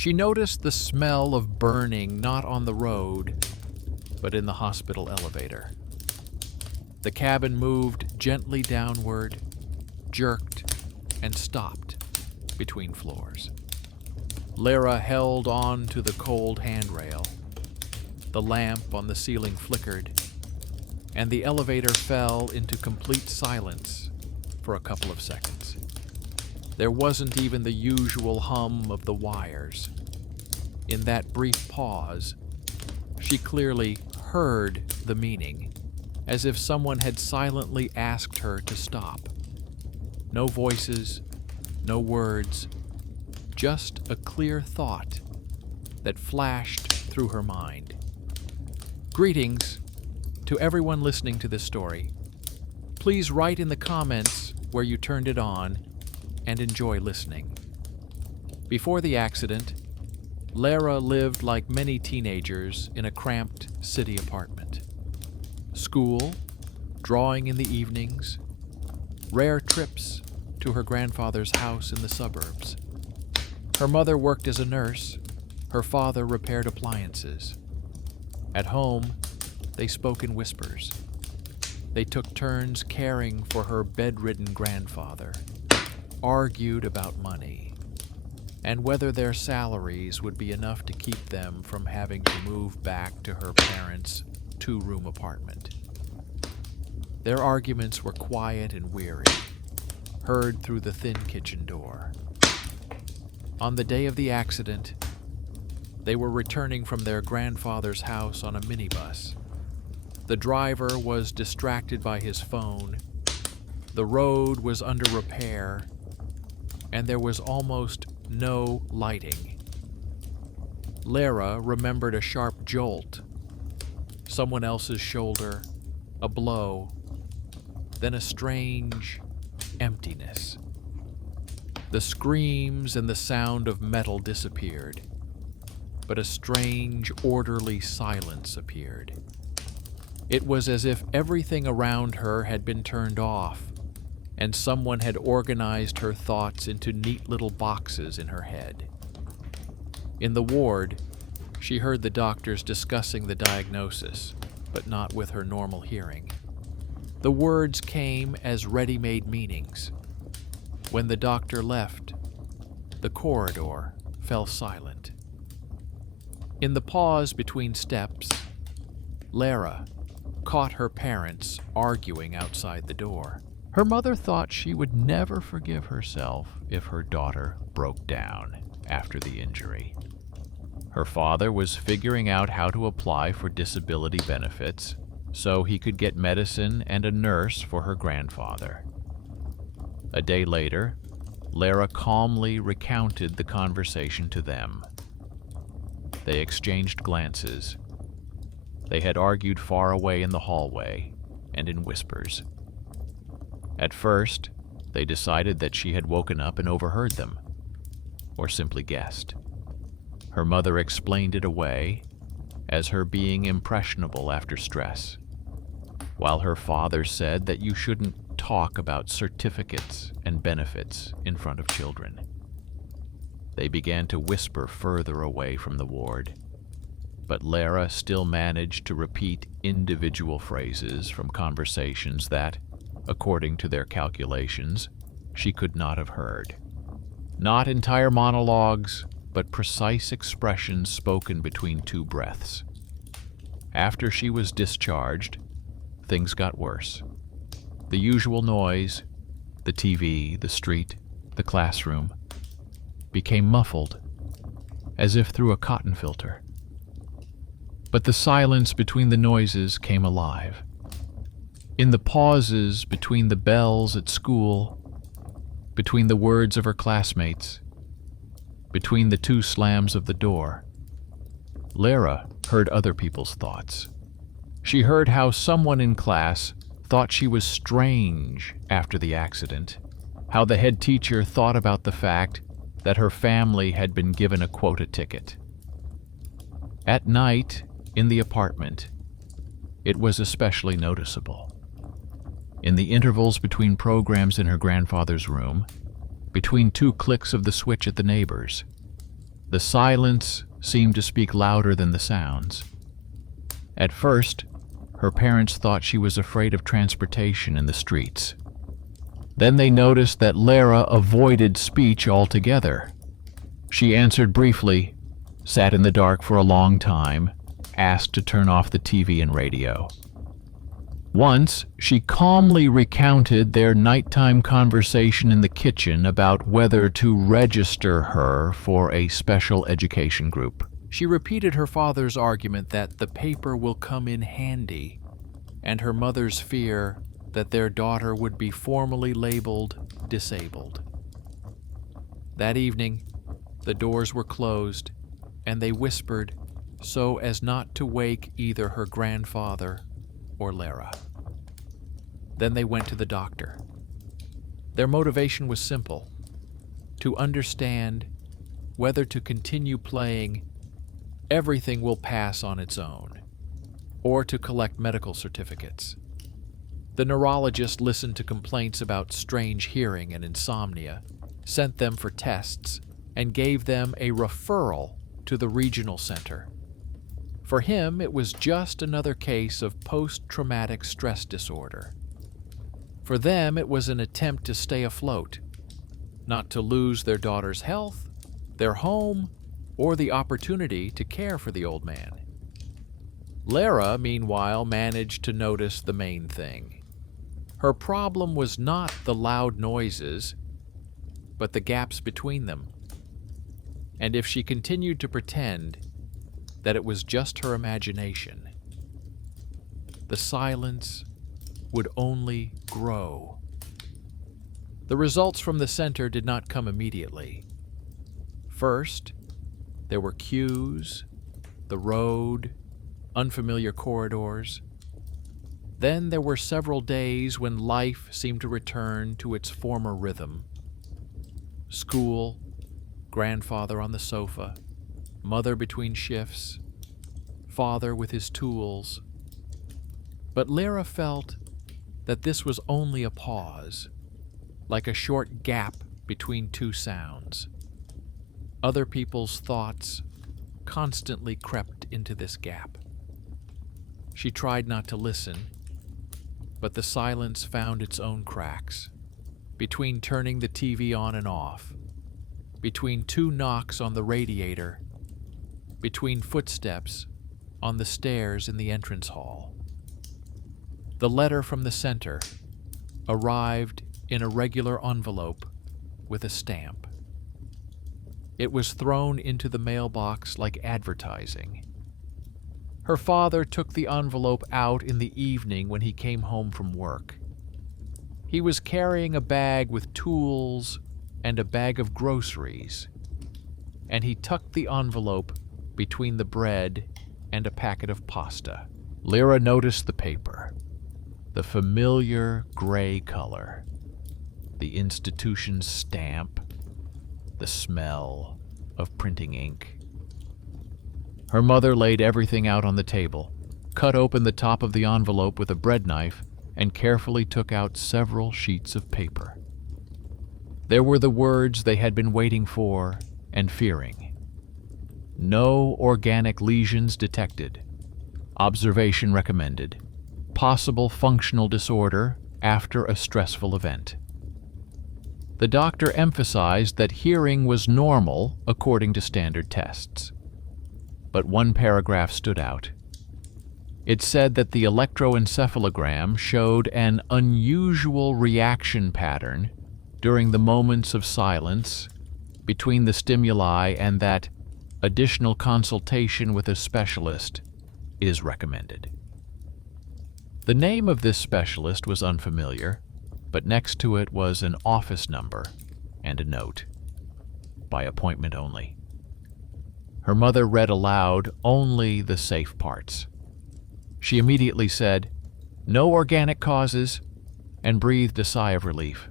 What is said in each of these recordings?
She noticed the smell of burning not on the road, but in the hospital elevator. The cabin moved gently downward, jerked, and stopped between floors. Lara held on to the cold handrail. The lamp on the ceiling flickered, and the elevator fell into complete silence for a couple of seconds. There wasn't even the usual hum of the wires. In that brief pause, she clearly heard the meaning, as if someone had silently asked her to stop. No voices, no words, just a clear thought that flashed through her mind. Greetings to everyone listening to this story. Please write in the comments where you turned it on and enjoy listening. Before the accident, Lara lived like many teenagers in a cramped city apartment. School, drawing in the evenings, rare trips to her grandfather's house in the suburbs. Her mother worked as a nurse, her father repaired appliances. At home, they spoke in whispers. They took turns caring for her bedridden grandfather, argued about money, and whether their salaries would be enough to keep them from having to move back to her parents' two-room apartment. Their arguments were quiet and weary, heard through the thin kitchen door. On the day of the accident, they were returning from their grandfather's house on a minibus. The driver was distracted by his phone, the road was under repair, and there was almost no lighting. Lara remembered a sharp jolt, someone else's shoulder, a blow, then a strange emptiness. The screams and the sound of metal disappeared, but a strange, orderly silence appeared. It was as if everything around her had been turned off, and someone had organized her thoughts into neat little boxes in her head. In the ward, she heard the doctors discussing the diagnosis, but not with her normal hearing. The words came as ready-made meanings. When the doctor left, the corridor fell silent. In the pause between steps, Lara caught her parents arguing outside the door. Her mother thought she would never forgive herself if her daughter broke down after the injury. Her father was figuring out how to apply for disability benefits so he could get medicine and a nurse for her grandfather. A day later, Lara calmly recounted the conversation to them. They exchanged glances. They had argued far away in the hallway and in whispers. At first, they decided that she had woken up and overheard them, or simply guessed. Her mother explained it away as her being impressionable after stress, while her father said that you shouldn't talk about certificates and benefits in front of children. They began to whisper further away from the ward, but Lara still managed to repeat individual phrases from conversations that, according to their calculations, she could not have heard. Not entire monologues, but precise expressions spoken between two breaths. After she was discharged, things got worse. The usual noise, the TV, the street, the classroom, became muffled, as if through a cotton filter. But the silence between the noises came alive. In the pauses between the bells at school, between the words of her classmates, between the two slams of the door, Lara heard other people's thoughts. She heard how someone in class thought she was strange after the accident, how the head teacher thought about the fact that her family had been given a quota ticket. At night, in the apartment, it was especially noticeable. In the intervals between programs in her grandfather's room, between two clicks of the switch at the neighbor's, The silence seemed to speak louder than the sounds. At first, her parents thought she was afraid of transportation in the streets. Then they noticed that Lara avoided speech altogether. She answered briefly, sat in the dark for a long time, asked to turn off the TV and radio. Once, she calmly recounted their nighttime conversation in the kitchen about whether to register her for a special education group. She repeated her father's argument that the paper will come in handy, and her mother's fear that their daughter would be formally labeled disabled. That evening, the doors were closed, and they whispered so as not to wake either her grandfather or Lara. Then they went to the doctor. Their motivation was simple: to understand whether to continue playing "Everything Will Pass on Its Own" or to collect medical certificates. The neurologist listened to complaints about strange hearing and insomnia, sent them for tests, and gave them a referral to the regional center. For him, it was just another case of post-traumatic stress disorder. For them, it was an attempt to stay afloat, not to lose their daughter's health, their home, or the opportunity to care for the old man. Lara, meanwhile, managed to notice the main thing. Her problem was not the loud noises, but the gaps between them. And if she continued to pretend that it was just her imagination, the silence would only grow. The results from the center did not come immediately. First, there were cues, the road, unfamiliar corridors. Then there were several days when life seemed to return to its former rhythm. School, grandfather on the sofa, mother between shifts, father with his tools. But Lara felt that this was only a pause, like a short gap between two sounds. Other people's thoughts constantly crept into this gap. She tried not to listen, but the silence found its own cracks, between turning the TV on and off, between two knocks on the radiator, between footsteps on the stairs in the entrance hall. The letter from the center arrived in a regular envelope with a stamp. It was thrown into the mailbox like advertising. Her father took the envelope out in the evening when he came home from work. He was carrying a bag with tools and a bag of groceries, and he tucked the envelope between the bread and a packet of pasta. Lara noticed the paper, the familiar gray color, the institution's stamp, the smell of printing ink. Her mother laid everything out on the table, cut open the top of the envelope with a bread knife, and carefully took out several sheets of paper. There were the words they had been waiting for and fearing. No organic lesions detected. Observation recommended. Possible functional disorder after a stressful event. The doctor emphasized that hearing was normal according to standard tests. But one paragraph stood out. It said that the electroencephalogram showed an unusual reaction pattern during the moments of silence between the stimuli, and that additional consultation with a specialist is recommended. The name of this specialist was unfamiliar, but next to it was an office number and a note. By appointment only. Her mother read aloud only the safe parts. She immediately said, "No organic causes," and breathed a sigh of relief.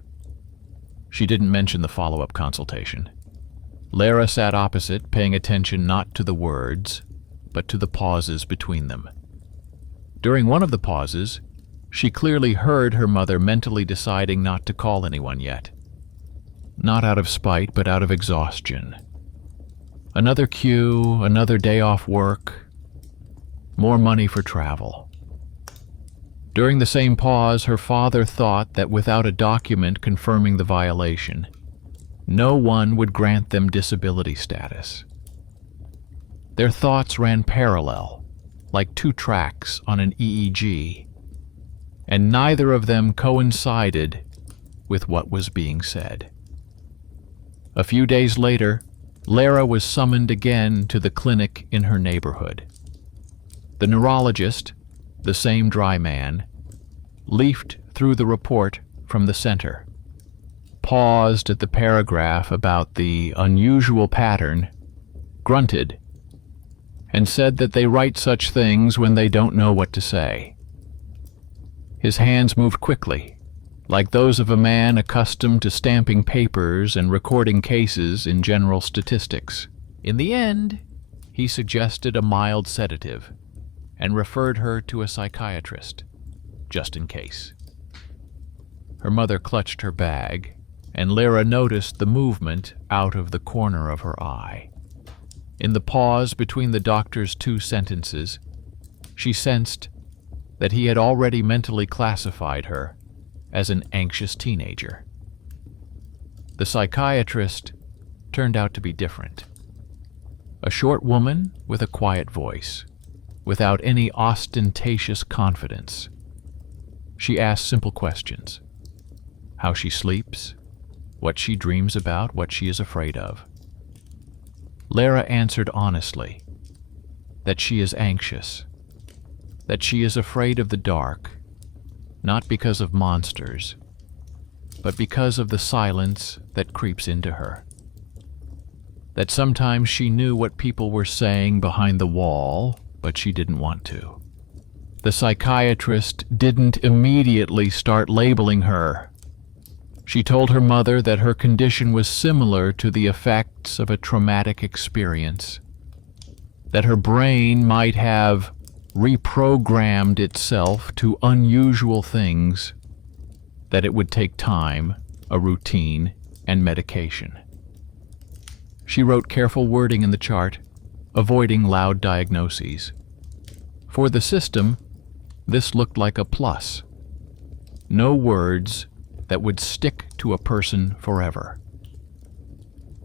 She didn't mention the follow-up consultation. Lara sat opposite, paying attention not to the words, but to the pauses between them. During one of the pauses, she clearly heard her mother mentally deciding not to call anyone yet. Not out of spite, but out of exhaustion. Another queue, another day off work, more money for travel. During the same pause, her father thought that without a document confirming the violation, no one would grant them disability status. Their thoughts ran parallel, like two tracks on an EEG, and neither of them coincided with what was being said. A few days later, Lara was summoned again to the clinic in her neighborhood. The neurologist, the same dry man, leafed through the report from the center, paused at the paragraph about the unusual pattern, grunted, and said that they write such things when they don't know what to say. His hands moved quickly, like those of a man accustomed to stamping papers and recording cases in general statistics. In the end, he suggested a mild sedative and referred her to a psychiatrist, just in case. Her mother clutched her bag, and Lara noticed the movement out of the corner of her eye. In the pause between the doctor's two sentences, she sensed that he had already mentally classified her as an anxious teenager. The psychiatrist turned out to be different. A short woman with a quiet voice, without any ostentatious confidence. She asked simple questions: how she sleeps, what she dreams about, what she is afraid of. Lara answered honestly that she is anxious, that she is afraid of the dark, not because of monsters, but because of the silence that creeps into her. That sometimes she knew what people were saying behind the wall, but she didn't want to. The psychiatrist didn't immediately start labeling her. She told her mother that her condition was similar to the effects of a traumatic experience, that her brain might have reprogrammed itself to unusual things, that it would take time, a routine, and medication. She wrote careful wording in the chart, avoiding loud diagnoses. For the system, this looked like a plus. No words that would stick to a person forever.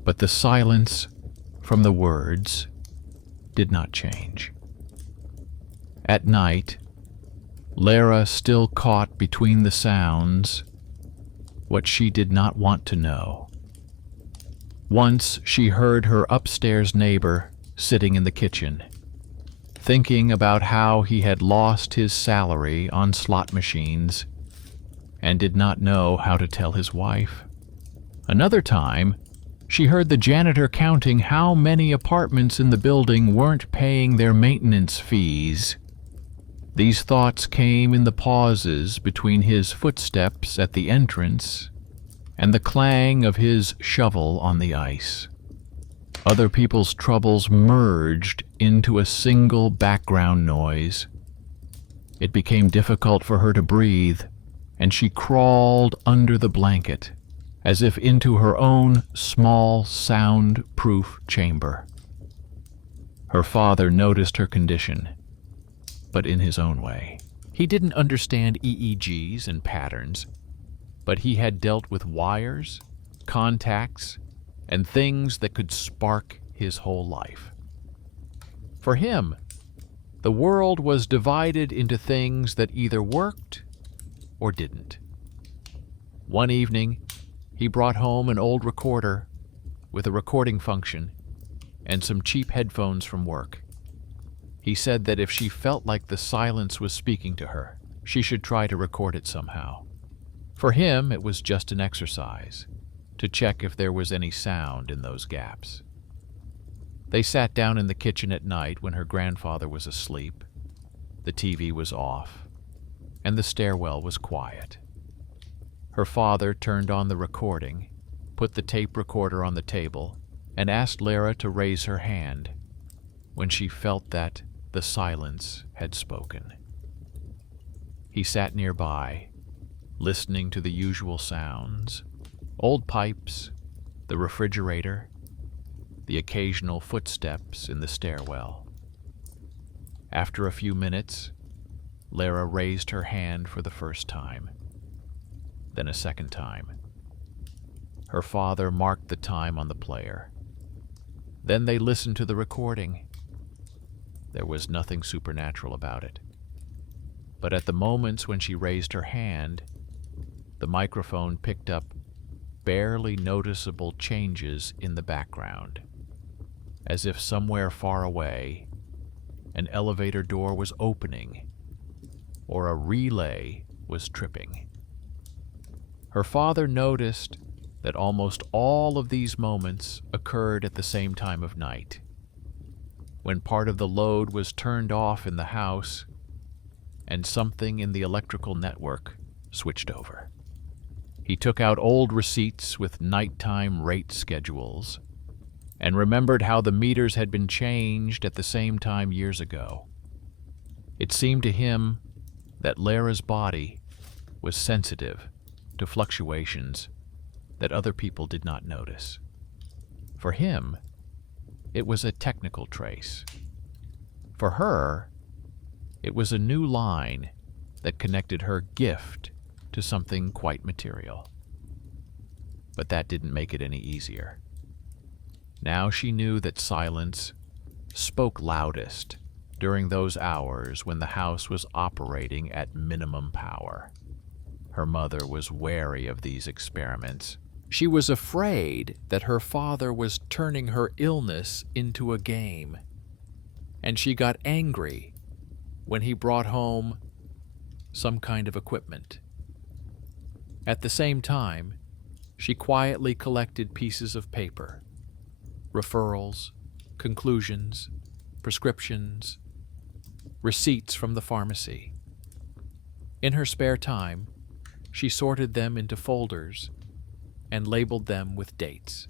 But the silence from the words did not change. At night, Lara still caught between the sounds what she did not want to know. Once she heard her upstairs neighbor sitting in the kitchen, thinking about how he had lost his salary on slot machines and did not know how to tell his wife. Another time, she heard the janitor counting how many apartments in the building weren't paying their maintenance fees. These thoughts came in the pauses between his footsteps at the entrance and the clang of his shovel on the ice. Other people's troubles merged into a single background noise. It became difficult for her to breathe, and she crawled under the blanket, as if into her own small, sound-proof chamber. Her father noticed her condition, but in his own way. He didn't understand EEGs and patterns, but he had dealt with wires, contacts, and things that could spark his whole life. For him, the world was divided into things that either worked or didn't. One evening, he brought home an old recorder with a recording function and some cheap headphones from work. He said that if she felt like the silence was speaking to her, she should try to record it somehow. For him, it was just an exercise, to check if there was any sound in those gaps. They sat down in the kitchen at night when her grandfather was asleep. The TV was off, and the stairwell was quiet. Her father turned on the recording, put the tape recorder on the table, and asked Lara to raise her hand when she felt that the silence had spoken. He sat nearby, listening to the usual sounds: old pipes, the refrigerator, the occasional footsteps in the stairwell. After a few minutes, Lara raised her hand for the first time, then a second time. Her father marked the time on the player. Then they listened to the recording. There was nothing supernatural about it. But at the moments when she raised her hand, the microphone picked up barely noticeable changes in the background, as if somewhere far away, an elevator door was opening or a relay was tripping. Her father noticed that almost all of these moments occurred at the same time of night, when part of the load was turned off in the house and something in the electrical network switched over. He took out old receipts with nighttime rate schedules and remembered how the meters had been changed at the same time years ago. It seemed to him that Lara's body was sensitive to fluctuations that other people did not notice. For him, it was a technical trace. For her, it was a new line that connected her gift to something quite material. But that didn't make it any easier. Now she knew that silence spoke loudest during those hours when the house was operating at minimum power. Her mother was wary of these experiments. She was afraid that her father was turning her illness into a game, and she got angry when he brought home some kind of equipment. At the same time, she quietly collected pieces of paper, referrals, conclusions, prescriptions, receipts from the pharmacy. In her spare time, she sorted them into folders and labeled them with dates.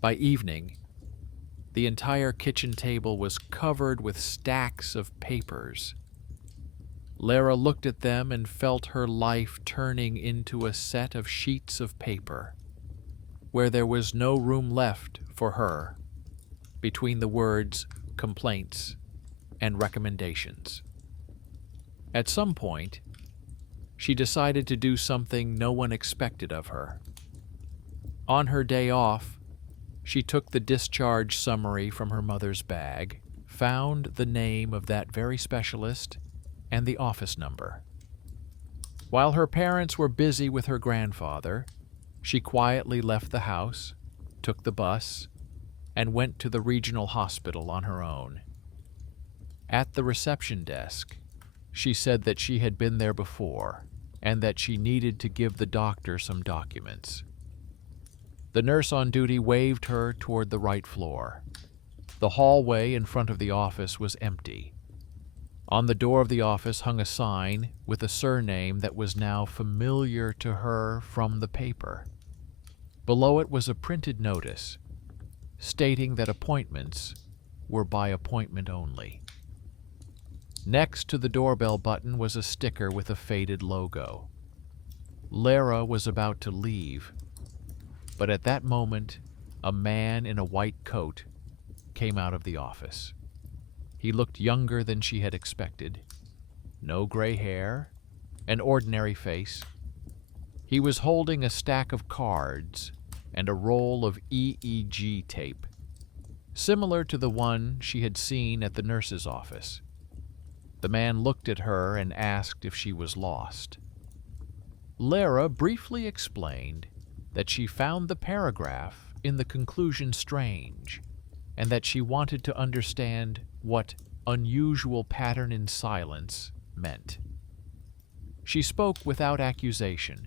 By evening, the entire kitchen table was covered with stacks of papers. Lara looked at them and felt her life turning into a set of sheets of paper, where there was no room left for her between the words complaints and recommendations. At some point, she decided to do something no one expected of her. On her day off, she took the discharge summary from her mother's bag, found the name of that very specialist, and the office number. While her parents were busy with her grandfather, she quietly left the house, took the bus, and went to the regional hospital on her own. At the reception desk, she said that she had been there before and that she needed to give the doctor some documents. The nurse on duty waved her toward the right floor. The hallway in front of the office was empty. On the door of the office hung a sign with a surname that was now familiar to her from the paper. Below it was a printed notice stating that appointments were by appointment only. Next to the doorbell button was a sticker with a faded logo. Lara was about to leave, but at that moment, a man in a white coat came out of the office. He looked younger than she had expected. No gray hair, an ordinary face. He was holding a stack of cards and a roll of EEG tape, similar to the one she had seen at the nurse's office. The man looked at her and asked if she was lost. Lara briefly explained that she found the paragraph in the conclusion strange, and that she wanted to understand what unusual pattern in silence meant. She spoke without accusation,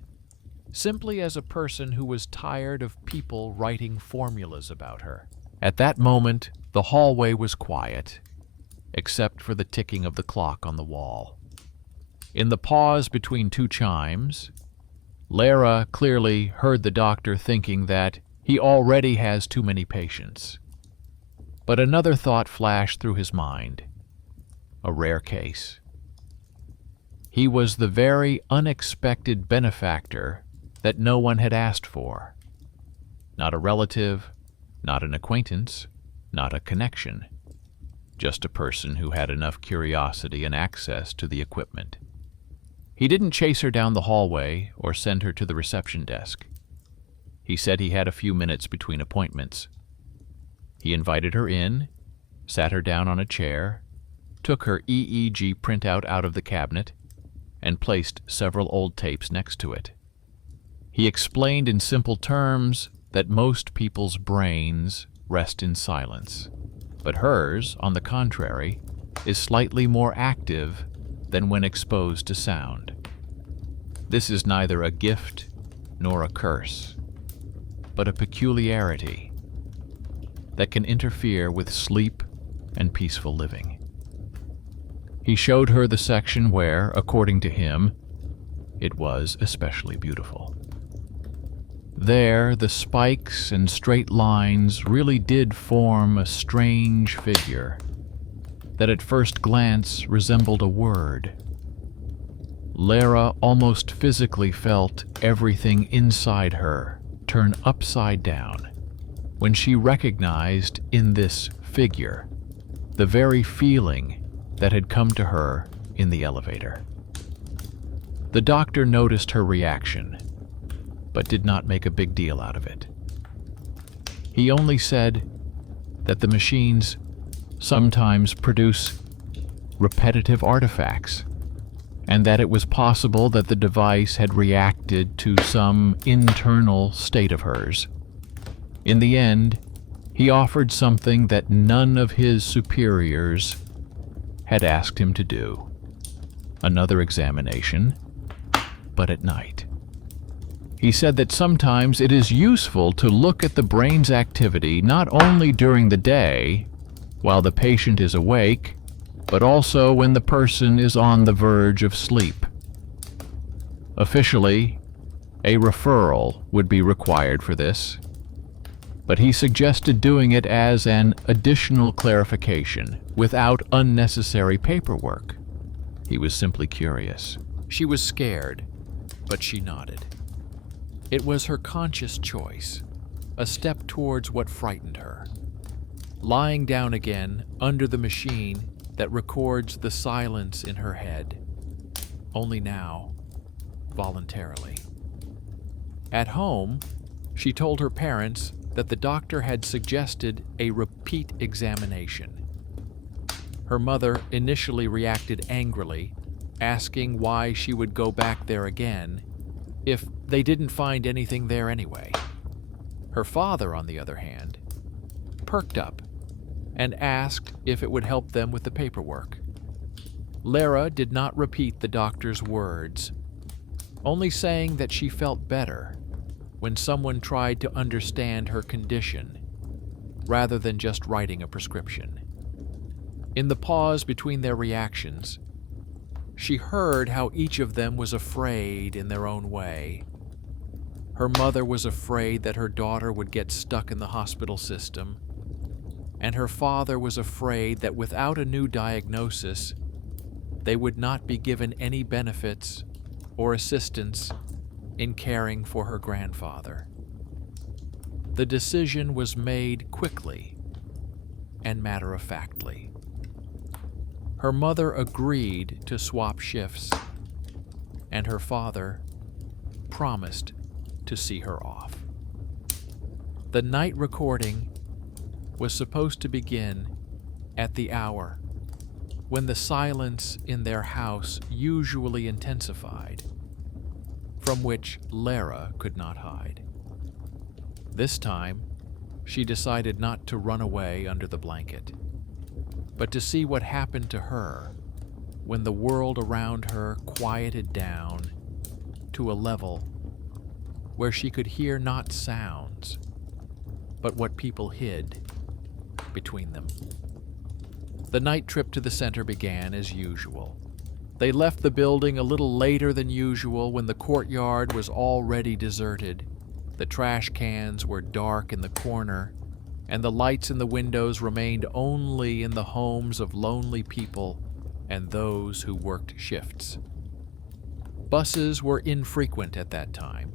simply as a person who was tired of people writing formulas about her. At that moment, the hallway was quiet, except for the ticking of the clock on the wall. In the pause between two chimes, Lara clearly heard the doctor thinking that he already has too many patients. But another thought flashed through his mind. A rare case. He was the very unexpected benefactor that no one had asked for. Not a relative, Not an acquaintance, not a connection, just a person who had enough curiosity and access to the equipment. He didn't chase her down the hallway or send her to the reception desk. He said he had a few minutes between appointments. He invited her in, sat her down on a chair, took her EEG printout out of the cabinet, and placed several old tapes next to it. He explained in simple terms that most people's brains rest in silence, but hers, on the contrary, is slightly more active than when exposed to sound. This is neither a gift nor a curse, but a peculiarity that can interfere with sleep and peaceful living. He showed her the section where, according to him, it was especially beautiful. There, the spikes and straight lines really did form a strange figure that at first glance resembled a word. Lara almost physically felt everything inside her turn upside down when she recognized in this figure the very feeling that had come to her in the elevator. The doctor noticed her reaction, but did not make a big deal out of it. He only said that the machines sometimes produce repetitive artifacts, and that it was possible that the device had reacted to some internal state of hers. In the end, he offered something that none of his superiors had asked him to do: another examination, but at night. He said that sometimes it is useful to look at the brain's activity not only during the day, while the patient is awake, but also when the person is on the verge of sleep. Officially, a referral would be required for this, but he suggested doing it as an additional clarification, without unnecessary paperwork. He was simply curious. She was scared, but she nodded. It was her conscious choice, a step towards what frightened her. Lying down again under the machine that records the silence in her head, only now, voluntarily. At home, she told her parents that the doctor had suggested a repeat examination. Her mother initially reacted angrily, asking why she would go back there again if they didn't find anything there anyway. Her father, on the other hand, perked up and asked if it would help them with the paperwork. Lara did not repeat the doctor's words, only saying that she felt better when someone tried to understand her condition rather than just writing a prescription. In the pause between their reactions, she heard how each of them was afraid in their own way. Her mother was afraid that her daughter would get stuck in the hospital system, and her father was afraid that without a new diagnosis, they would not be given any benefits or assistance in caring for her grandfather. The decision was made quickly and matter-of-factly. Her mother agreed to swap shifts, and her father promised to see her off. The night recording was supposed to begin at the hour when the silence in their house usually intensified, from which Lara could not hide. This time, she decided not to run away under the blanket, but to see what happened to her when the world around her quieted down to a level where she could hear not sounds, but what people hid between them. The night trip to the center began as usual. They left the building a little later than usual when the courtyard was already deserted. The trash cans were dark in the corner, and the lights in the windows remained only in the homes of lonely people and those who worked shifts. Buses were infrequent at that time.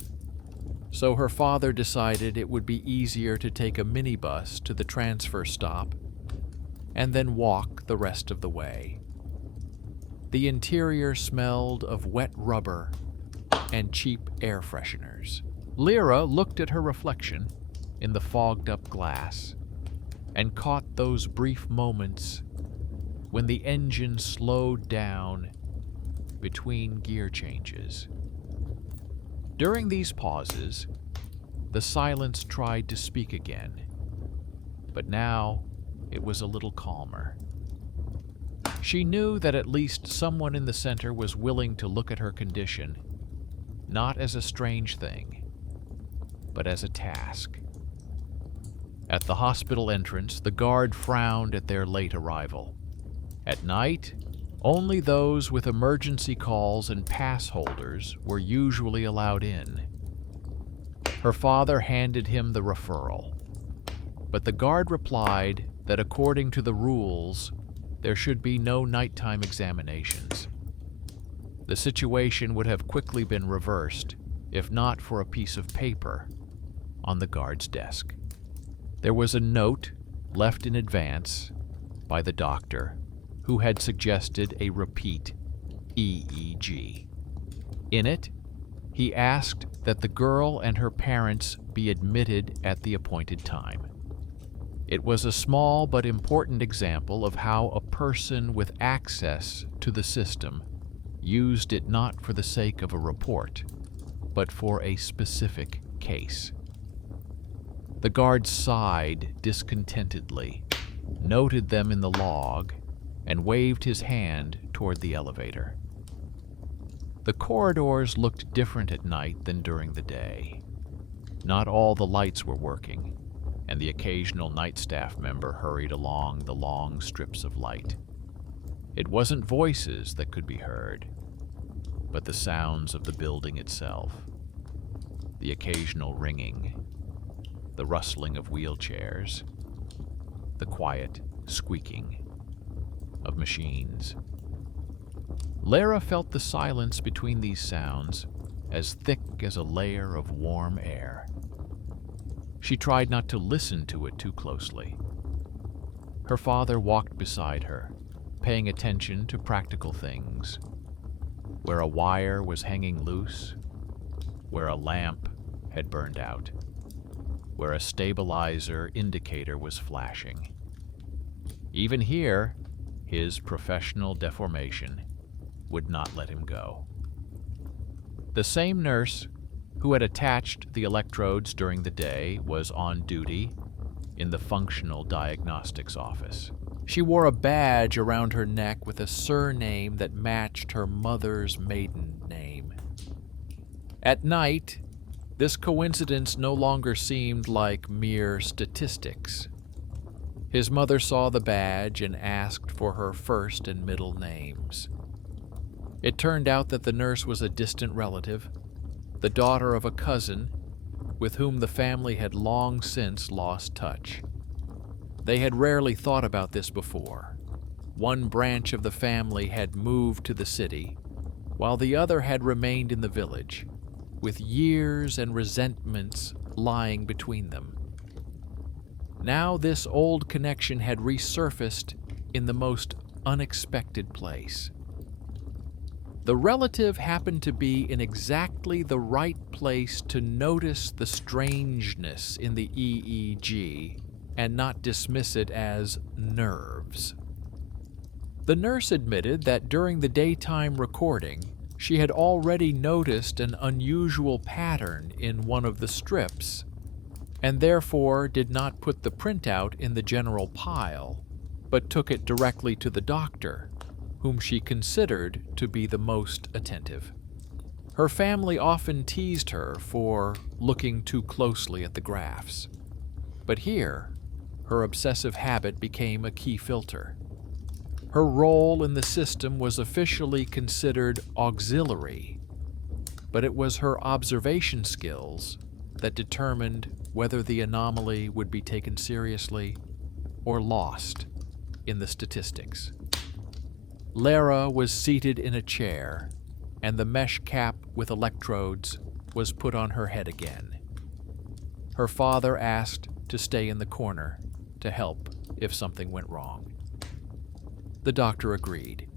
so her father decided it would be easier to take a minibus to the transfer stop and then walk the rest of the way. The interior smelled of wet rubber and cheap air fresheners. Lyra looked at her reflection in the fogged-up glass and caught those brief moments when the engine slowed down between gear changes. During these pauses, the silence tried to speak again, but now it was a little calmer. She knew that at least someone in the center was willing to look at her condition, not as a strange thing, but as a task. At the hospital entrance, the guard frowned at their late arrival. At night, only those with emergency calls and pass holders were usually allowed in. Her father handed him the referral, but the guard replied that according to the rules, there should be no nighttime examinations. The situation would have quickly been reversed if not for a piece of paper on the guard's desk. There was a note left in advance by the doctor who had suggested a repeat EEG. In it, he asked that the girl and her parents be admitted at the appointed time. It was a small but important example of how a person with access to the system used it not for the sake of a report, but for a specific case. The guard sighed discontentedly, noted them in the log, and waved his hand toward the elevator. The corridors looked different at night than during the day. Not all the lights were working, and the occasional night staff member hurried along the long strips of light. It wasn't voices that could be heard, but the sounds of the building itself. The occasional ringing, the rustling of wheelchairs, the quiet squeaking of machines. Lara felt the silence between these sounds as thick as a layer of warm air. She tried not to listen to it too closely. Her father walked beside her, paying attention to practical things. Where a wire was hanging loose, where a lamp had burned out, where a stabilizer indicator was flashing. Even here, his professional deformation would not let him go. The same nurse who had attached the electrodes during the day was on duty in the functional diagnostics office. She wore a badge around her neck with a surname that matched her mother's maiden name. At night, this coincidence no longer seemed like mere statistics. His mother saw the badge and asked for her first and middle names. It turned out that the nurse was a distant relative, the daughter of a cousin with whom the family had long since lost touch. They had rarely thought about this before. One branch of the family had moved to the city, while the other had remained in the village, with years and resentments lying between them. Now this old connection had resurfaced in the most unexpected place. The relative happened to be in exactly the right place to notice the strangeness in the EEG and not dismiss it as nerves. The nurse admitted that during the daytime recording, she had already noticed an unusual pattern in one of the strips, and therefore did not put the printout in the general pile, but took it directly to the doctor, whom she considered to be the most attentive. Her family often teased her for looking too closely at the graphs, but here, her obsessive habit became a key filter. Her role in the system was officially considered auxiliary, but it was her observation skills that determined whether the anomaly would be taken seriously or lost in the statistics. Lara was seated in a chair, and the mesh cap with electrodes was put on her head again. Her father asked to stay in the corner to help if something went wrong. The doctor agreed,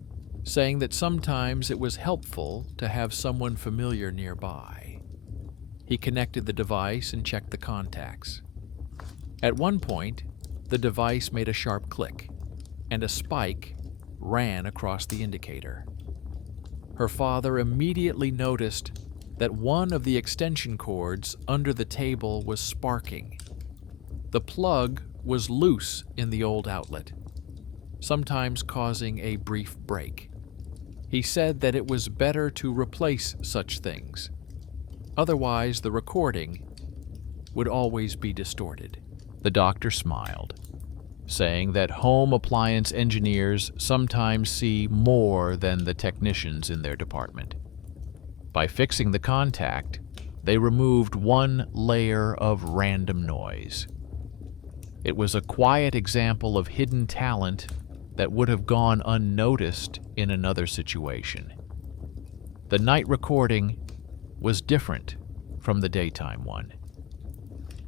saying that sometimes it was helpful to have someone familiar nearby. He connected the device and checked the contacts. At one point, the device made a sharp click, and a spike ran across the indicator. Her father immediately noticed that one of the extension cords under the table was sparking. The plug was loose in the old outlet, sometimes causing a brief break. He said that it was better to replace such things. Otherwise, the recording would always be distorted. The doctor smiled, saying that home appliance engineers sometimes see more than the technicians in their department. By fixing the contact, they removed one layer of random noise. It was a quiet example of hidden talent that would have gone unnoticed in another situation. The night recording was different from the daytime one.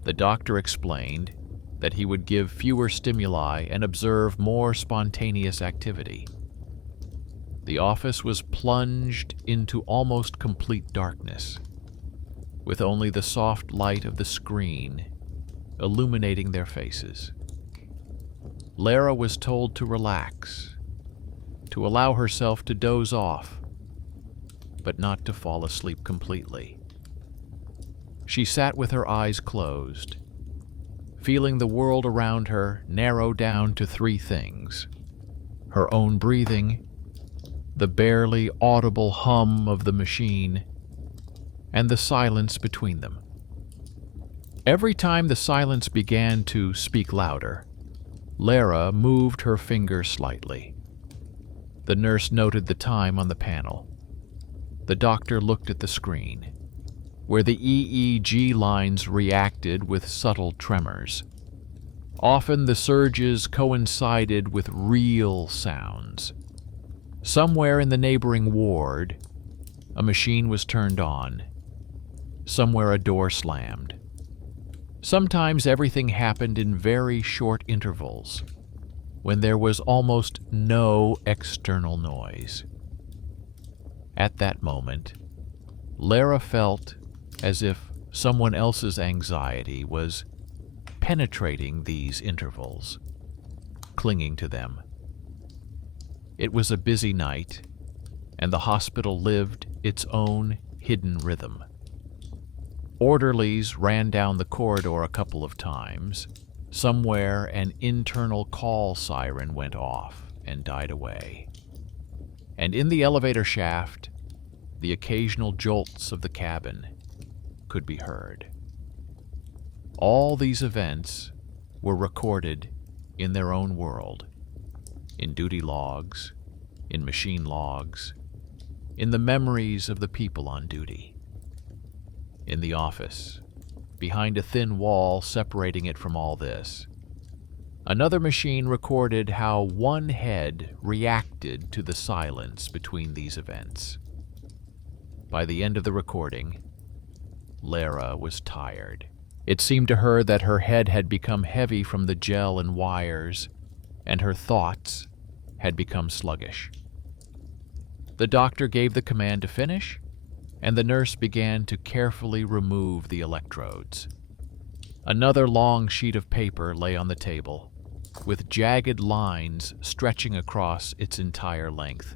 The doctor explained that he would give fewer stimuli and observe more spontaneous activity. The office was plunged into almost complete darkness, with only the soft light of the screen illuminating their faces. Lara was told to relax, to allow herself to doze off, but not to fall asleep completely. She sat with her eyes closed, feeling the world around her narrow down to three things: her own breathing, the barely audible hum of the machine, and the silence between them. Every time the silence began to speak louder, Lara moved her finger slightly. The nurse noted the time on the panel. The doctor looked at the screen, where the EEG lines reacted with subtle tremors. Often the surges coincided with real sounds. Somewhere in the neighboring ward, a machine was turned on. Somewhere a door slammed. Sometimes everything happened in very short intervals, when there was almost no external noise. At that moment, Lara felt as if someone else's anxiety was penetrating these intervals, clinging to them. It was a busy night, and the hospital lived its own hidden rhythm. Orderlies ran down the corridor a couple of times. Somewhere an internal call siren went off and died away. And in the elevator shaft, the occasional jolts of the cabin could be heard. All these events were recorded in their own world, in duty logs, in machine logs, in the memories of the people on duty. In the office, behind a thin wall separating it from all this, another machine recorded how one head reacted to the silence between these events. By the end of the recording, Lara was tired. It seemed to her that her head had become heavy from the gel and wires, and her thoughts had become sluggish. The doctor gave the command to finish, and the nurse began to carefully remove the electrodes. Another long sheet of paper lay on the table, with jagged lines stretching across its entire length.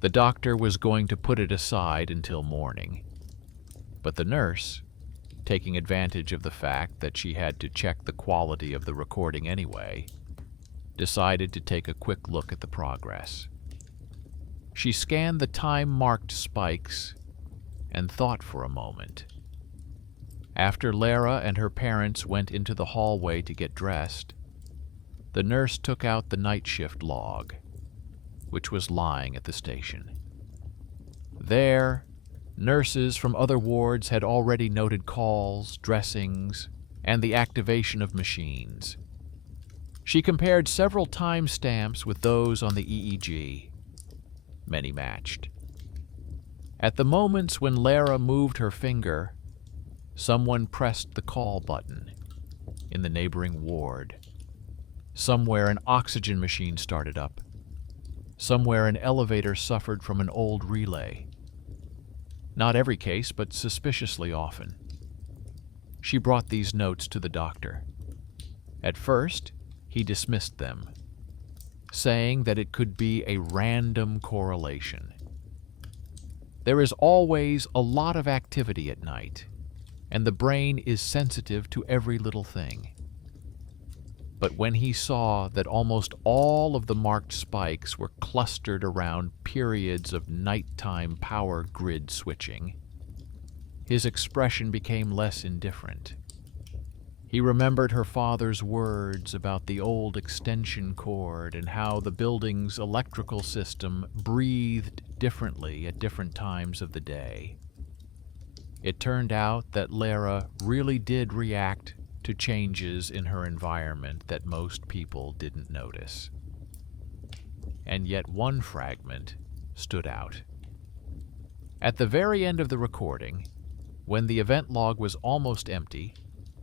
The doctor was going to put it aside until morning, but the nurse, taking advantage of the fact that she had to check the quality of the recording anyway, decided to take a quick look at the progress. She scanned the time-marked spikes and thought for a moment. After Lara and her parents went into the hallway to get dressed, the nurse took out the night shift log, which was lying at the station. There, nurses from other wards had already noted calls, dressings, and the activation of machines. She compared several timestamps with those on the EEG. Many matched. At the moments when Lara moved her finger, Someone pressed the call button in the neighboring ward. Somewhere an oxygen machine started up. Somewhere an elevator suffered from an old relay. Not every case, but suspiciously often. She brought these notes to the doctor. At first, he dismissed them, saying that it could be a random correlation. There is always a lot of activity at night, and the brain is sensitive to every little thing. But when he saw that almost all of the marked spikes were clustered around periods of nighttime power grid switching, his expression became less indifferent. He remembered her father's words about the old extension cord and how the building's electrical system breathed differently at different times of the day. It turned out that Lara really did react to changes in her environment that most people didn't notice. And yet one fragment stood out. At the very end of the recording, when the event log was almost empty,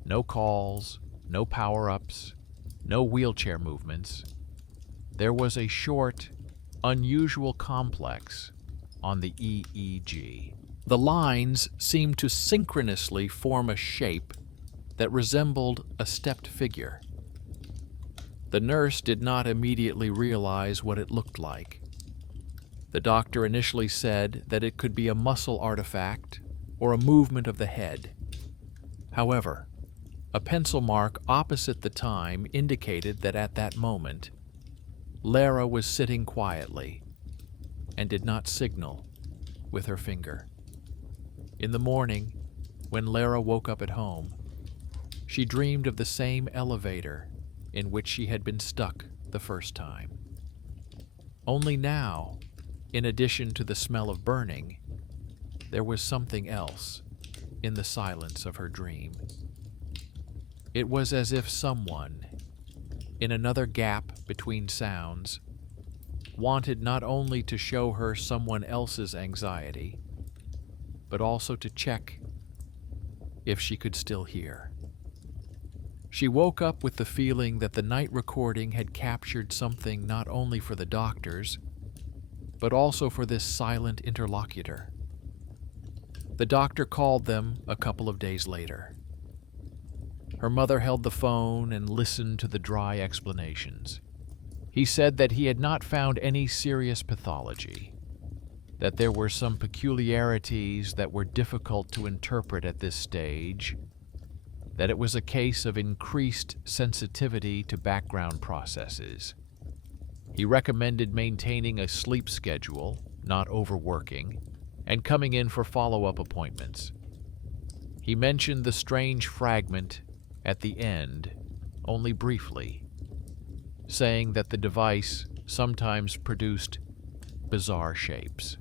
no calls, no power-ups, no wheelchair movements, there was a short, unusual complex on the EEG. The lines seemed to synchronously form a shape that resembled a stepped figure. The nurse did not immediately realize what it looked like. The doctor initially said that it could be a muscle artifact or a movement of the head. However, a pencil mark opposite the time indicated that at that moment, Lara was sitting quietly and did not signal with her finger. In the morning, when Lara woke up at home, she dreamed of the same elevator in which she had been stuck the first time. Only now, in addition to the smell of burning, there was something else in the silence of her dream. It was as if someone, in another gap between sounds, wanted not only to show her someone else's anxiety, but also to check if she could still hear. She woke up with the feeling that the night recording had captured something not only for the doctors, but also for this silent interlocutor. The doctor called them a couple of days later. Her mother held the phone and listened to the dry explanations. He said that he had not found any serious pathology, that there were some peculiarities that were difficult to interpret at this stage, that it was a case of increased sensitivity to background processes. He recommended maintaining a sleep schedule, not overworking, and coming in for follow-up appointments. He mentioned the strange fragment at the end only briefly, saying that the device sometimes produced bizarre shapes.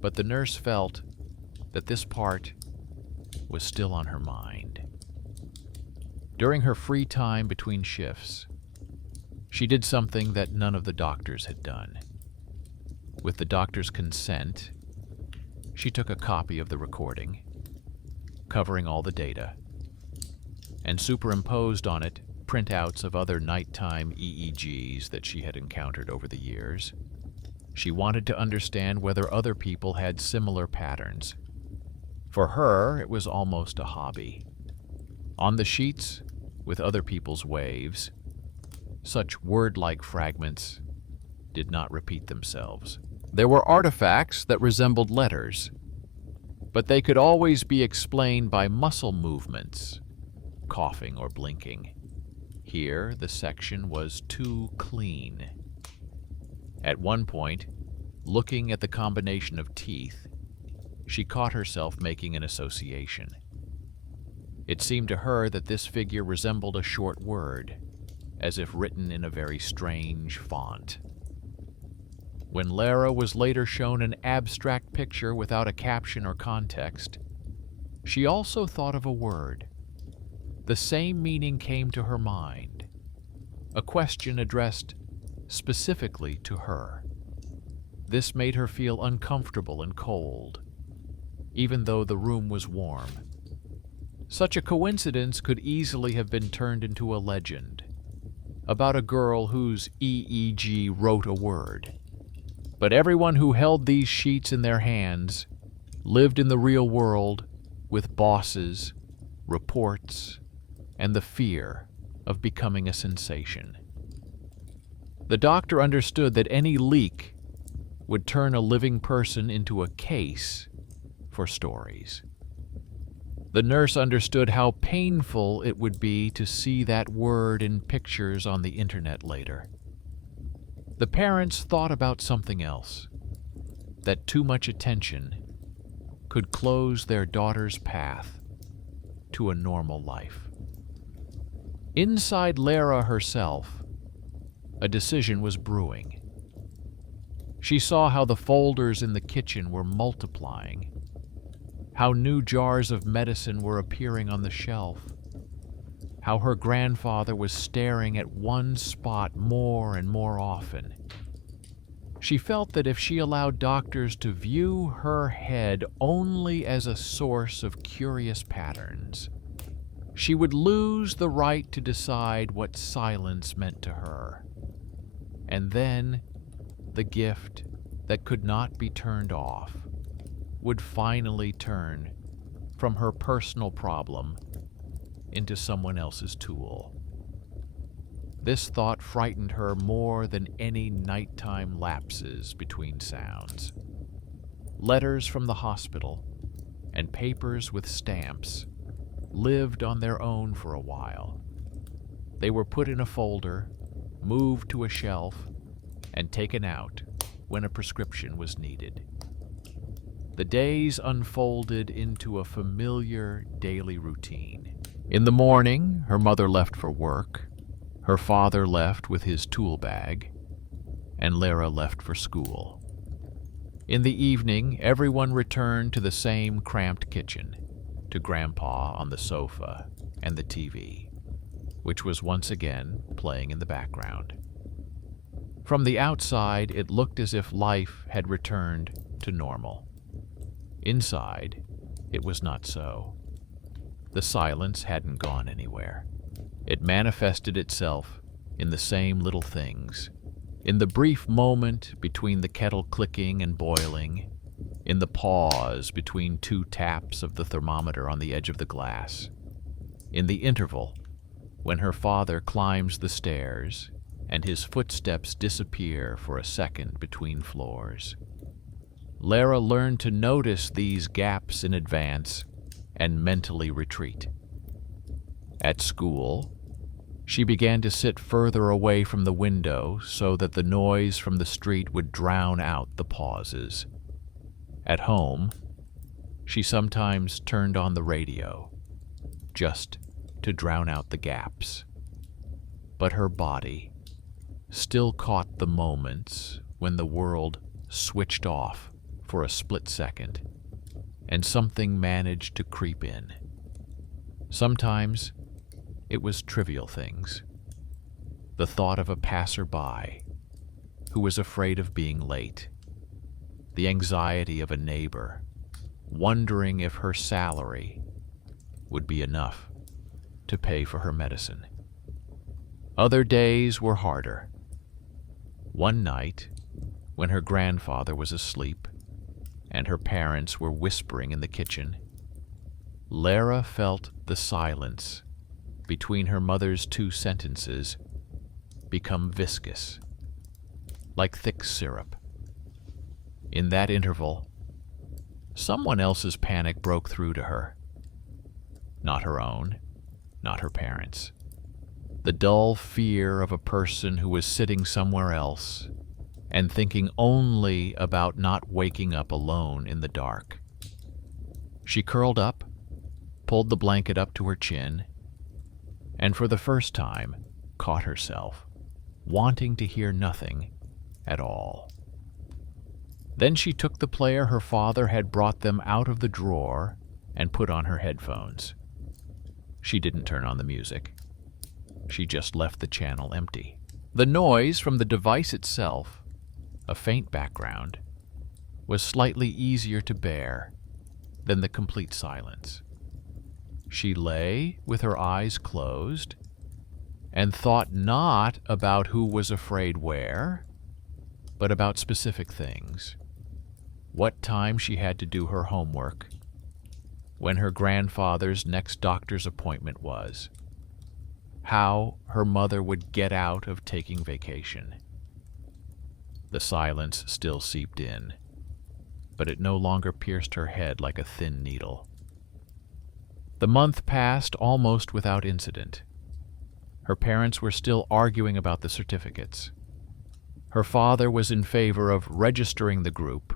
But the nurse felt that this part was still on her mind. During her free time between shifts, she did something that none of the doctors had done. With the doctor's consent, she took a copy of the recording, covering all the data, and superimposed on it printouts of other nighttime EEGs that she had encountered over the years. She wanted to understand whether other people had similar patterns. For her, it was almost a hobby. On the sheets, with other people's waves, such word-like fragments did not repeat themselves. There were artifacts that resembled letters, but they could always be explained by muscle movements, coughing or blinking. Here, the section was too clean. At one point, looking at the combination of teeth, she caught herself making an association. It seemed to her that this figure resembled a short word, as if written in a very strange font. When Lara was later shown an abstract picture without a caption or context, she also thought of a word. The same meaning came to her mind, a question addressed specifically to her. This made her feel uncomfortable and cold, even though the room was warm. Such a coincidence could easily have been turned into a legend about a girl whose EEG wrote a word. But everyone who held these sheets in their hands lived in the real world with bosses, reports, and the fear of becoming a sensation. The doctor understood that any leak would turn a living person into a case for stories. The nurse understood how painful it would be to see that word in pictures on the internet later. The parents thought about something else, that too much attention could close their daughter's path to a normal life. Inside Lara herself, a decision was brewing. She saw how the folders in the kitchen were multiplying, how new jars of medicine were appearing on the shelf, how her grandfather was staring at one spot more and more often. She felt that if she allowed doctors to view her head only as a source of curious patterns, she would lose the right to decide what silence meant to her. And then the gift that could not be turned off would finally turn from her personal problem into someone else's tool. This thought frightened her more than any nighttime lapses between sounds. Letters from the hospital and papers with stamps lived on their own for a while. They were put in a folder, moved to a shelf, and taken out when a prescription was needed. The days unfolded into a familiar daily routine. In the morning, her mother left for work, her father left with his tool bag, and Lara left for school. In the evening, everyone returned to the same cramped kitchen, to Grandpa on the sofa and the TV, which was once again playing in the background. From the outside, it looked as if life had returned to normal. Inside, it was not so. The silence hadn't gone anywhere. It manifested itself in the same little things, in the brief moment between the kettle clicking and boiling, in the pause between two taps of the thermometer on the edge of the glass, in the interval when her father climbs the stairs and his footsteps disappear for a second between floors. Lara learned to notice these gaps in advance and mentally retreat. At school, she began to sit further away from the window so that the noise from the street would drown out the pauses. At home, she sometimes turned on the radio, just to drown out the gaps. But her body still caught the moments when the world switched off for a split second, and something managed to creep in. Sometimes it was trivial things. The thought of a passerby who was afraid of being late. The anxiety of a neighbor, wondering if her salary would be enough to pay for her medicine. Other days were harder. One night, when her grandfather was asleep and her parents were whispering in the kitchen, Lara felt the silence between her mother's two sentences become viscous, like thick syrup. In that interval, someone else's panic broke through to her. Not her own, not her parents'. The dull fear of a person who was sitting somewhere else and thinking only about not waking up alone in the dark. She curled up, pulled the blanket up to her chin, and for the first time caught herself wanting to hear nothing at all. Then she took the player her father had brought them out of the drawer and put on her headphones. She didn't turn on the music. She just left the channel empty. The noise from the device itself, a faint background, was slightly easier to bear than the complete silence. She lay with her eyes closed and thought not about who was afraid where, but about specific things. What time she had to do her homework, when her grandfather's next doctor's appointment was, how her mother would get out of taking vacation. The silence still seeped in, but it no longer pierced her head like a thin needle. The month passed almost without incident. Her parents were still arguing about the certificates. Her father was in favor of registering the group,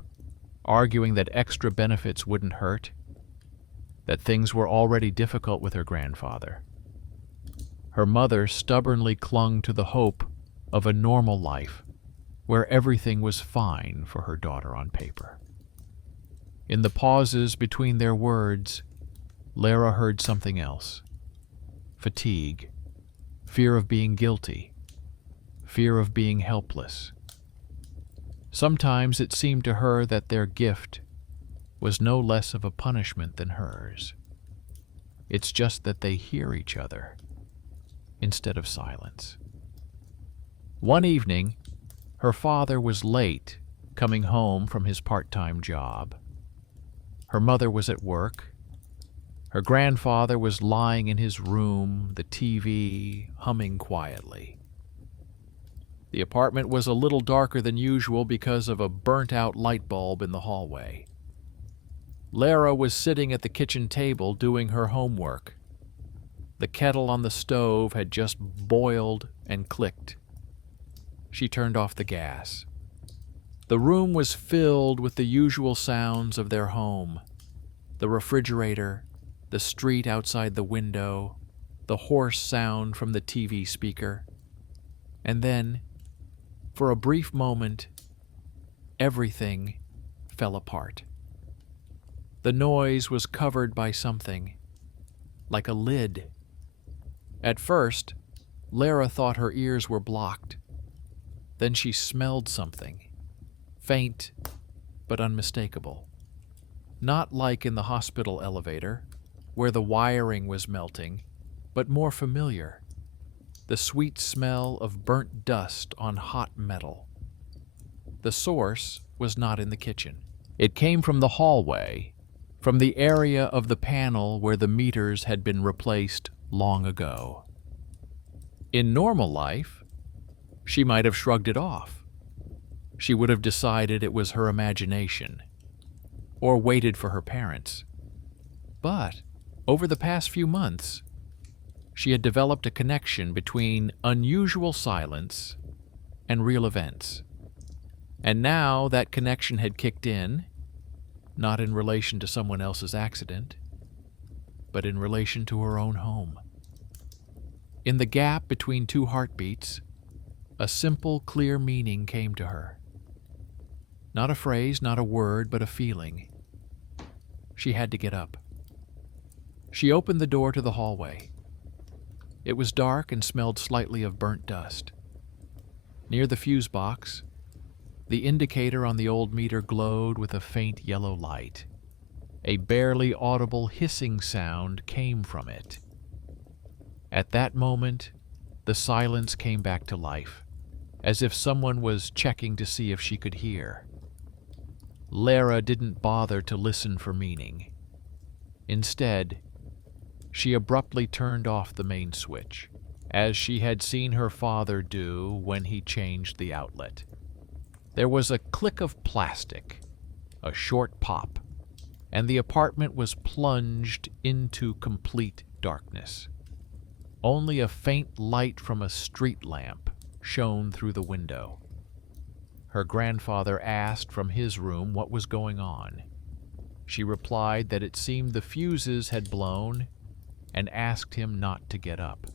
arguing that extra benefits wouldn't hurt, that things were already difficult with her grandfather. Her mother stubbornly clung to the hope of a normal life where everything was fine for her daughter on paper. In the pauses between their words, Lara heard something else. Fatigue, fear of being guilty, fear of being helpless. Sometimes it seemed to her that their gift was no less of a punishment than hers. It's just that they hear each other instead of silence. One evening, her father was late coming home from his part-time job. Her mother was at work. Her grandfather was lying in his room, the TV humming quietly. The apartment was a little darker than usual because of a burnt-out light bulb in the hallway. Lara was sitting at the kitchen table doing her homework. The kettle on the stove had just boiled and clicked. She turned off the gas. The room was filled with the usual sounds of their home: the refrigerator, the street outside the window, the hoarse sound from the TV speaker. And then, for a brief moment, everything fell apart. The noise was covered by something, like a lid. At first, Lara thought her ears were blocked. Then she smelled something, faint but unmistakable. Not like in the hospital elevator, where the wiring was melting, but more familiar: the sweet smell of burnt dust on hot metal. The source was not in the kitchen. It came from the hallway, from the area of the panel where the meters had been replaced long ago. In normal life, she might have shrugged it off. She would have decided it was her imagination, or waited for her parents. But over the past few months, she had developed a connection between unusual silence and real events. And now that connection had kicked in, not in relation to someone else's accident, but in relation to her own home. In the gap between two heartbeats, a simple, clear meaning came to her. Not a phrase, not a word, but a feeling. She had to get up. She opened the door to the hallway. It was dark and smelled slightly of burnt dust. Near the fuse box, the indicator on the old meter glowed with a faint yellow light. A barely audible hissing sound came from it. At that moment, the silence came back to life, as if someone was checking to see if she could hear. Lara didn't bother to listen for meaning. Instead, she abruptly turned off the main switch, as she had seen her father do when he changed the outlet. There was a click of plastic, a short pop, and the apartment was plunged into complete darkness. Only a faint light from a street lamp shone through the window. Her grandfather asked from his room what was going on. She replied that it seemed the fuses had blown and asked him not to get up.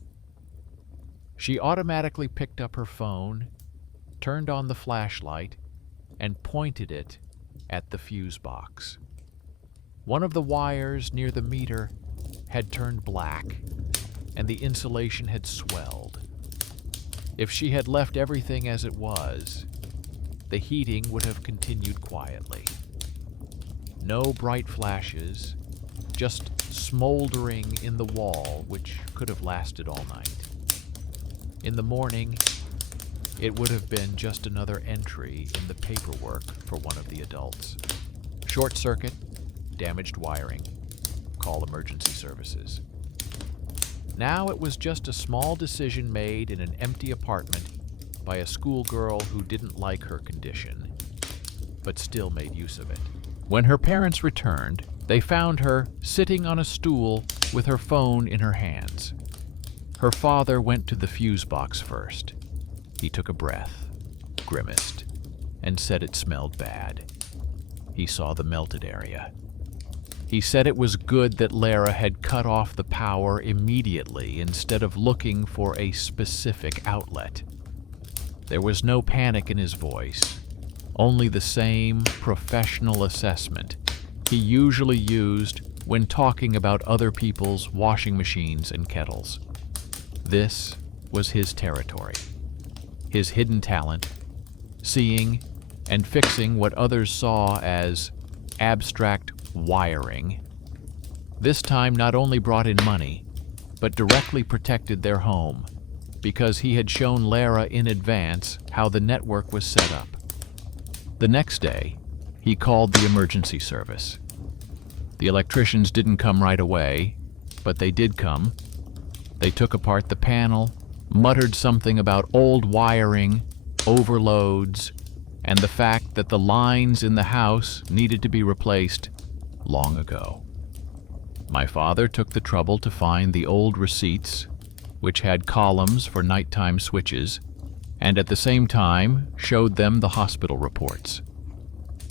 She automatically picked up her phone, turned on the flashlight, and pointed it at the fuse box. One of the wires near the meter had turned black, and the insulation had swelled. If she had left everything as it was, the heating would have continued quietly. No bright flashes, just smoldering in the wall, which could have lasted all night. In the morning, it would have been just another entry in the paperwork for one of the adults. Short circuit, damaged wiring. Call emergency services. Now it was just a small decision made in an empty apartment by a schoolgirl who didn't like her condition, but still made use of it. When her parents returned, they found her sitting on a stool with her phone in her hands. Her father went to the fuse box first. He took a breath, grimaced, and said it smelled bad. He saw the melted area. He said it was good that Lara had cut off the power immediately instead of looking for a specific outlet. There was no panic in his voice, only the same professional assessment he usually used when talking about other people's washing machines and kettles. This was his territory, his hidden talent, seeing and fixing what others saw as abstract wiring. This time not only brought in money, but directly protected their home, because he had shown Lara in advance how the network was set up. The next day, he called the emergency service. The electricians didn't come right away, but they did come. They took apart the panel, muttered something about old wiring, overloads, and the fact that the lines in the house needed to be replaced long ago. My father took the trouble to find the old receipts, which had columns for nighttime switches, and at the same time showed them the hospital reports.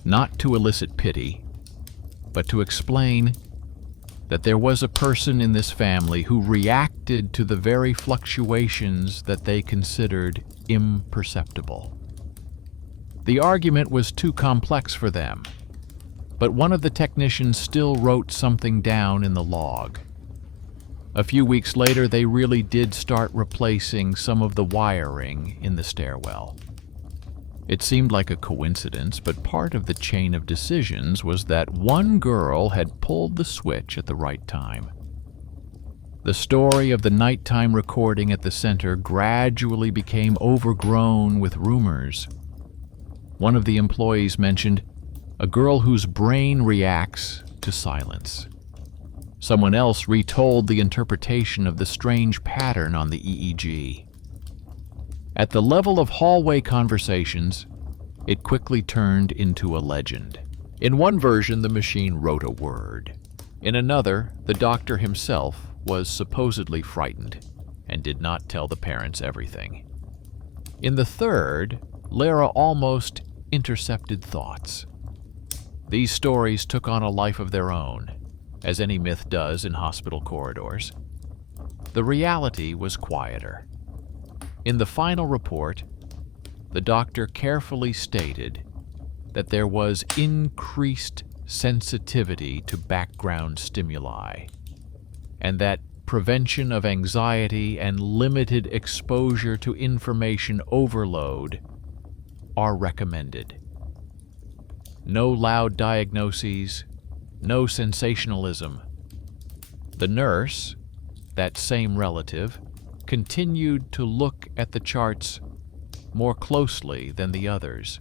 Not to elicit pity, but to explain that there was a person in this family who reacted to the very fluctuations that they considered imperceptible. The argument was too complex for them, but one of the technicians still wrote something down in the log. A few weeks later, they really did start replacing some of the wiring in the stairwell. It seemed like a coincidence, but part of the chain of decisions was that one girl had pulled the switch at the right time. The story of the nighttime recording at the center gradually became overgrown with rumors. One of the employees mentioned a girl whose brain reacts to silence. Someone else retold the interpretation of the strange pattern on the EEG. At the level of hallway conversations, it quickly turned into a legend. In one version, the machine wrote a word. In another, the doctor himself was supposedly frightened and did not tell the parents everything. In the third, Lara almost intercepted thoughts. These stories took on a life of their own, as any myth does in hospital corridors. The reality was quieter. In the final report, the doctor carefully stated that there was increased sensitivity to background stimuli, and that prevention of anxiety and limited exposure to information overload are recommended. No loud diagnoses, no sensationalism. The nurse, that same relative, continued to look at the charts more closely than the others,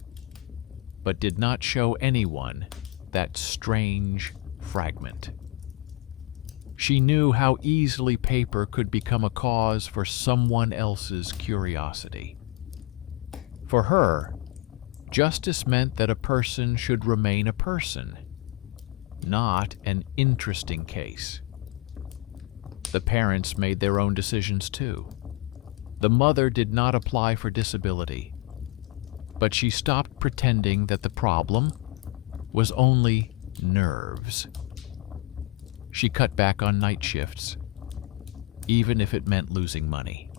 but did not show anyone that strange fragment. She knew how easily paper could become a cause for someone else's curiosity. For her, justice meant that a person should remain a person, not an interesting case. The parents made their own decisions too. The mother did not apply for disability, but she stopped pretending that the problem was only nerves. She cut back on night shifts, even if it meant losing money.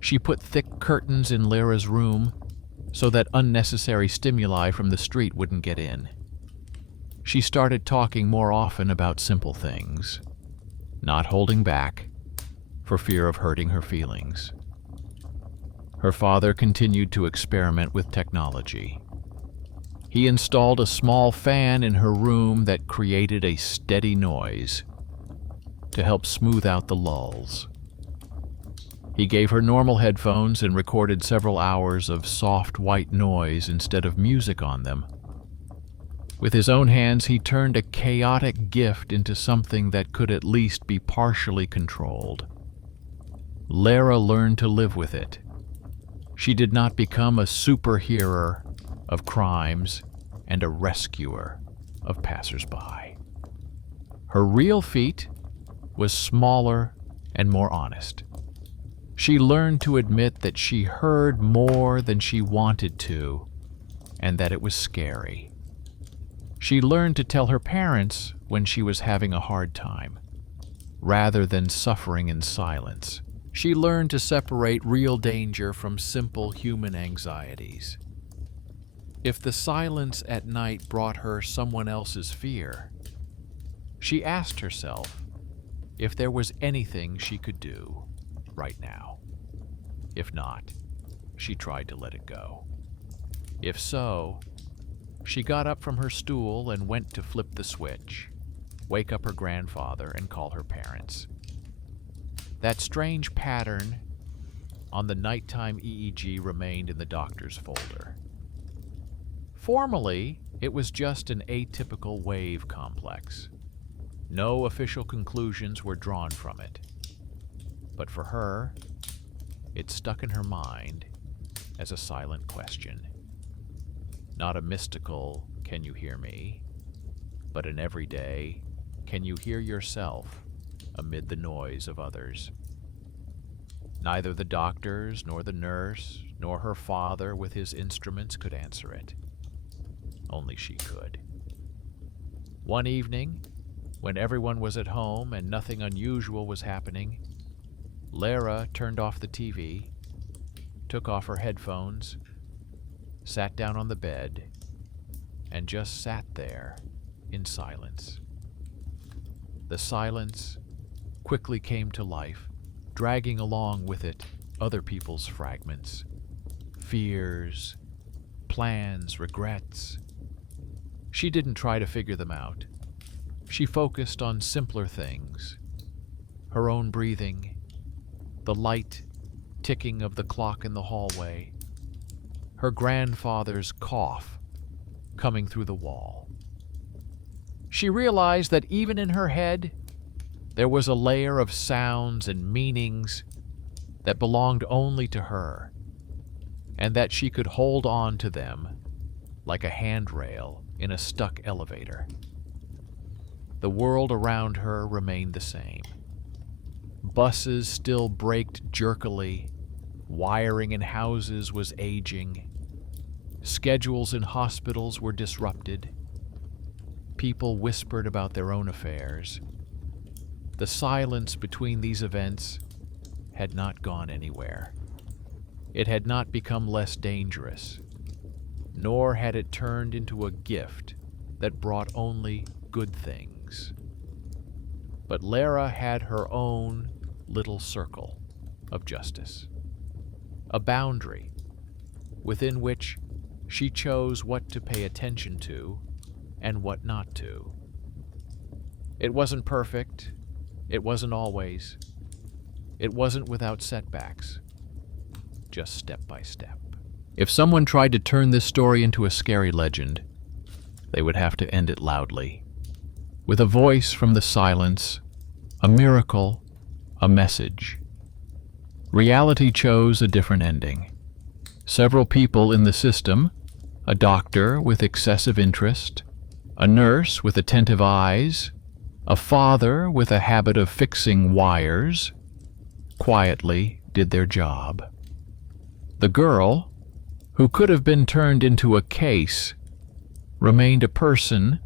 She put thick curtains in Lara's room so that unnecessary stimuli from the street wouldn't get in. She started talking more often about simple things, not holding back for fear of hurting her feelings. Her father continued to experiment with technology. He installed a small fan in her room that created a steady noise, to help smooth out the lulls. He gave her normal headphones and recorded several hours of soft white noise instead of music on them. With his own hands, he turned a chaotic gift into something that could at least be partially controlled. Lara learned to live with it. She did not become a superhero of crimes and a rescuer of passersby. Her real feat was smaller and more honest. She learned to admit that she heard more than she wanted to, and that it was scary. She learned to tell her parents when she was having a hard time, rather than suffering in silence. She learned to separate real danger from simple human anxieties. If the silence at night brought her someone else's fear, she asked herself if there was anything she could do right now. If not, she tried to let it go. If so, she got up from her stool and went to flip the switch, wake up her grandfather, and call her parents. That strange pattern on the nighttime EEG remained in the doctor's folder. Formally, it was just an atypical wave complex. No official conclusions were drawn from it. But for her, it stuck in her mind as a silent question. Not a mystical, "Can you hear me?" but an everyday, "Can you hear yourself?" amid the noise of others. Neither the doctors, nor the nurse, nor her father with his instruments could answer it. Only she could. One evening, when everyone was at home and nothing unusual was happening, Lara turned off the TV, took off her headphones, sat down on the bed, and just sat there in silence. The silence quickly came to life, dragging along with it other people's fragments, fears, plans, regrets. She didn't try to figure them out. She focused on simpler things: her own breathing, the light ticking of the clock in the hallway, her grandfather's cough coming through the wall. She realized that even in her head, there was a layer of sounds and meanings that belonged only to her, and that she could hold on to them like a handrail in a stuck elevator. The world around her remained the same. Buses still braked jerkily, wiring in houses was aging, schedules in hospitals were disrupted, people whispered about their own affairs. The silence between these events had not gone anywhere. It had not become less dangerous, nor had it turned into a gift that brought only good things. But Lara had her own little circle of justice, a boundary within which she chose what to pay attention to and what not to. It wasn't perfect. It wasn't always. It wasn't without setbacks, just step by step. If someone tried to turn this story into a scary legend, they would have to end it loudly, with a voice from the silence, a miracle, a message. Reality chose a different ending. Several people in the system, a doctor with excessive interest, a nurse with attentive eyes, a father with a habit of fixing wires, quietly did their job. The girl, who could have been turned into a case, remained a person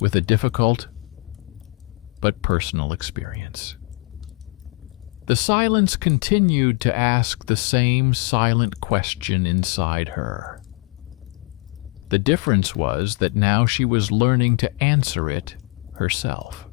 with a difficult but personal experience. The silence continued to ask the same silent question inside her. The difference was that now she was learning to answer it herself.